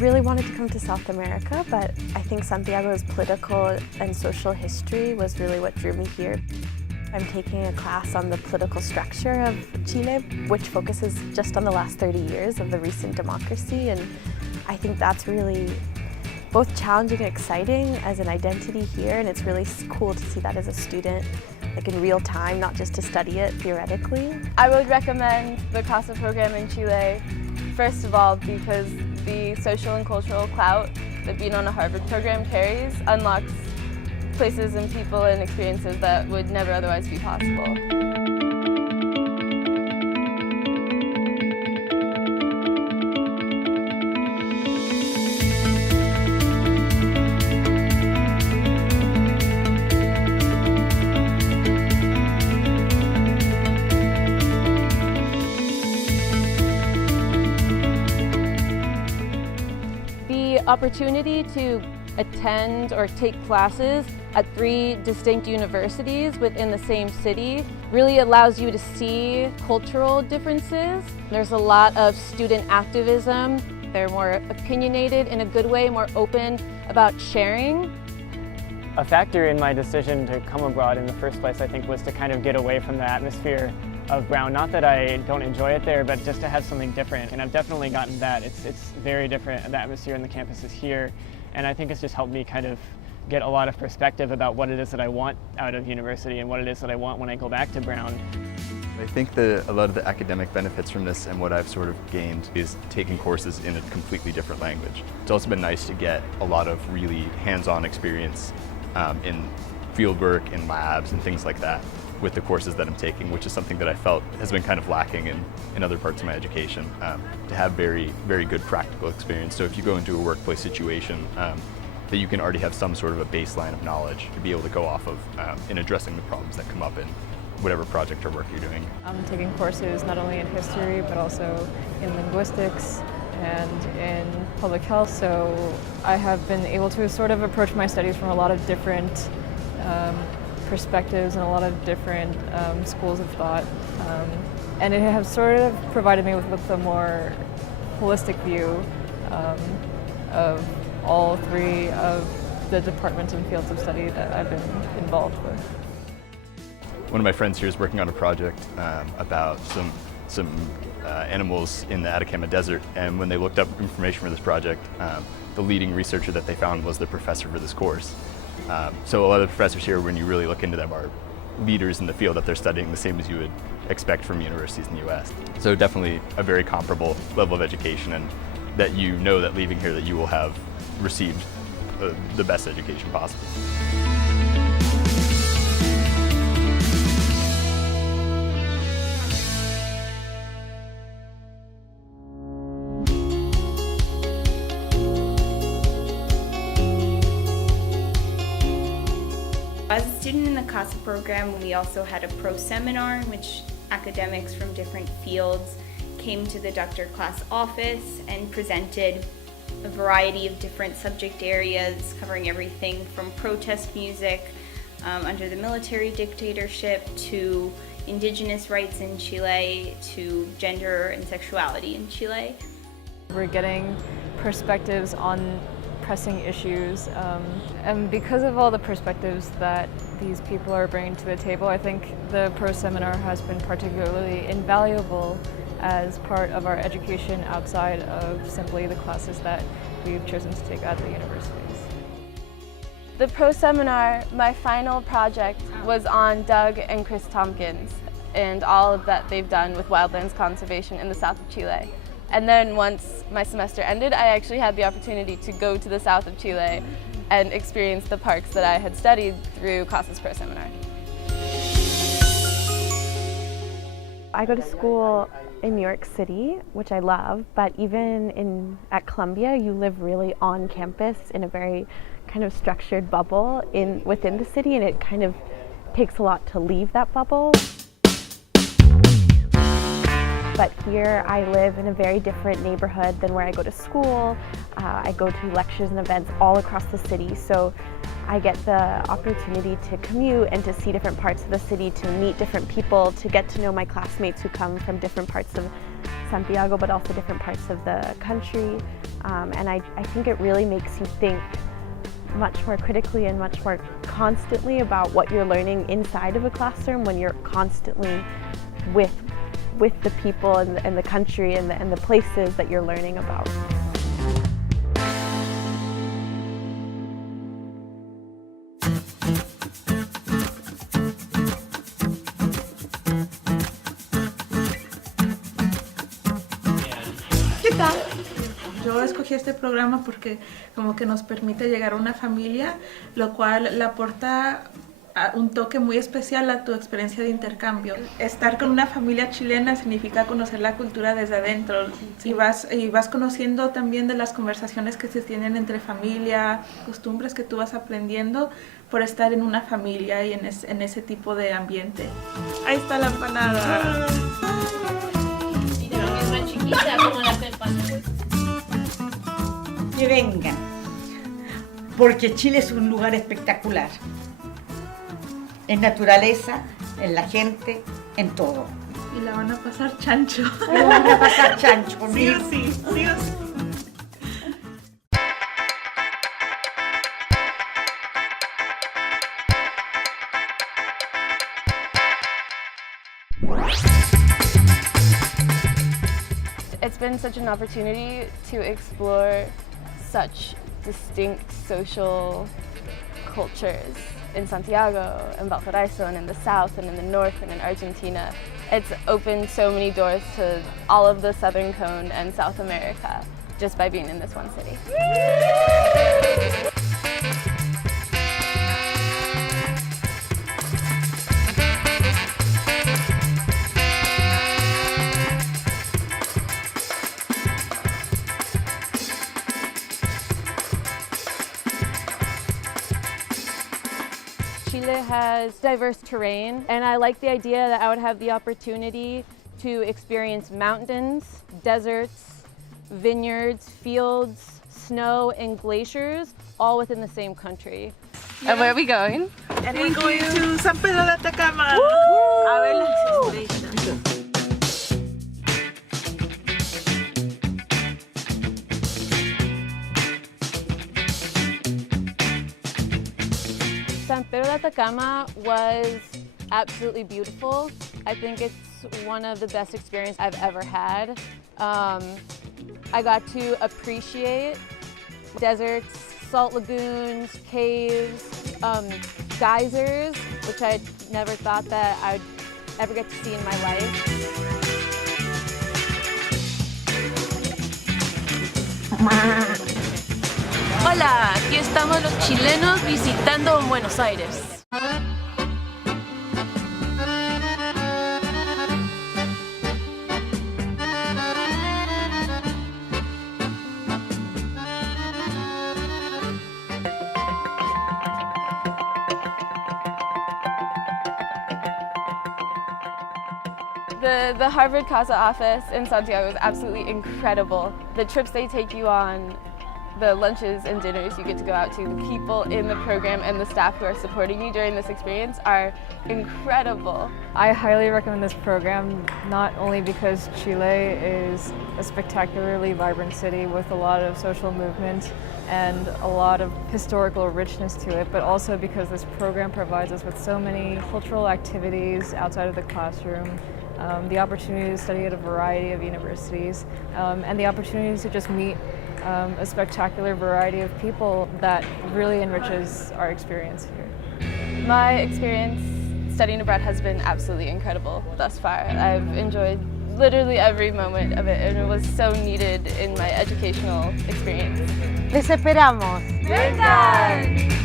really wanted to come to South America, but I think Santiago's political and social history was really what drew me here. I'm taking a class on the political structure of Chile, which focuses just on the last 30 years of the recent democracy, and I think that's really both challenging and exciting as an identity here, and it's really cool to see that as a student, like in real time, not just to study it theoretically. I would recommend the CASA program in Chile, first of all, because the social and cultural clout that being on a Harvard program carries unlocks places and people and experiences that would never otherwise be possible. The opportunity to attend or take classes at 3 distinct universities within the same city really allows you to see cultural differences. There's a lot of student activism. They're more opinionated in a good way, more open about sharing. A factor in my decision to come abroad in the first place, I think, was to kind of get away from the atmosphere of Brown. Not that I don't enjoy it there, but just to have something different. And I've definitely gotten that. It's very different, the atmosphere in the campuses here. And I think it's just helped me kind of get a lot of perspective about what it is that I want out of university and what it is that I want when I go back to Brown. I think that a lot of the academic benefits from this and what I've sort of gained is taking courses in a completely different language. It's also been nice to get a lot of really hands-on experience in fieldwork, in labs, and things like that with the courses that I'm taking, which is something that I felt has been kind of lacking in other parts of my education, to have very, very good practical experience. So if you go into a workplace situation, that you can already have some sort of a baseline of knowledge to be able to go off of in addressing the problems that come up in whatever project or work you're doing. I'm taking courses not only in history, but also in linguistics and in public health, so I have been able to sort of approach my studies from a lot of different perspectives and a lot of different schools of thought, and it has sort of provided me with a more holistic view of all 3 of the departments and fields of study that I've been involved with. One of my friends here is working on a project about some animals in the Atacama Desert, and when they looked up information for this project, the leading researcher that they found was the professor for this course. So a lot of the professors here, when you really look into them, are leaders in the field that they're studying, the same as you would expect from universities in the US. So definitely a very comparable level of education, and that you know that leaving here that you will have received the best education possible. As a student in the CASA program, we also had a pro seminar in which academics from different fields came to the Dr. Class office and presented a variety of different subject areas covering everything from protest music under the military dictatorship to indigenous rights in Chile to gender and sexuality in Chile. We're getting perspectives on pressing issues, and because of all the perspectives that these people are bringing to the table, I think the pro seminar has been particularly invaluable as part of our education outside of simply the classes that we've chosen to take at the universities. The pro seminar, my final project was on Doug and Chris Tompkins and all of that they've done with wildlands conservation in the south of Chile. And then once my semester ended, I actually had the opportunity to go to the south of Chile and experience the parks that I had studied through CASA's pro seminar. I go to school in New York City, which I love, but even at Columbia, you live really on campus in a very kind of structured bubble within the city, and it kind of takes a lot to leave that bubble. But here I live in a very different neighborhood than where I go to school. I go to lectures and events all across the city, so I get the opportunity to commute and to see different parts of the city, to meet different people, to get to know my classmates who come from different parts of Santiago, but also different parts of the country. And I think it really makes you think much more critically and much more constantly about what you're learning inside of a classroom when you're constantly with the people and the country and the places that you're learning about. ¿Qué tal? Yo escogí este programa porque como que nos permite llegar a una familia, lo cual le aporta un toque muy especial a tu experiencia de intercambio. Estar con una familia chilena significa conocer la cultura desde adentro y vas conociendo también de las conversaciones que se tienen entre familia, costumbres que tú vas aprendiendo por estar en una familia y en ese tipo de ambiente. Ahí está la empanada. Que vengan, porque Chile es un lugar espectacular, en naturaleza, en la gente, en todo. Y la van a pasar chancho. Y la van a pasar chancho conmigo. Sí o sí, sí o sí. It's been such an opportunity to explore such distinct social cultures in Santiago and Valparaiso and in the south and in the north and in Argentina. It's opened so many doors to all of the Southern Cone and South America just by being in this one city. Chile has diverse terrain, and I like the idea that I would have the opportunity to experience mountains, deserts, vineyards, fields, snow, and glaciers, all within the same country. Yeah. And where are we going? And we're going to San Pedro de Atacama. A ver las estrellas. San Pedro de Atacama was absolutely beautiful. I think it's one of the best experiences I've ever had. I got to appreciate deserts, salt lagoons, caves, geysers, which I never thought that I'd ever get to see in my life. Hola, aquí estamos los chilenos visitando Buenos Aires. The Harvard CASA office in Santiago is absolutely incredible. The trips they take you on, the lunches and dinners you get to go out to, the people in the program and the staff who are supporting you during this experience are incredible. I highly recommend this program, not only because Chile is a spectacularly vibrant city with a lot of social movement and a lot of historical richness to it, but also because this program provides us with so many cultural activities outside of the classroom, the opportunity to study at a variety of universities, and the opportunity to just meet a spectacular variety of people that really enriches our experience here. My experience studying abroad has been absolutely incredible thus far. I've enjoyed literally every moment of it, and it was so needed in my educational experience. ¡Les esperamos! ¡Vengan!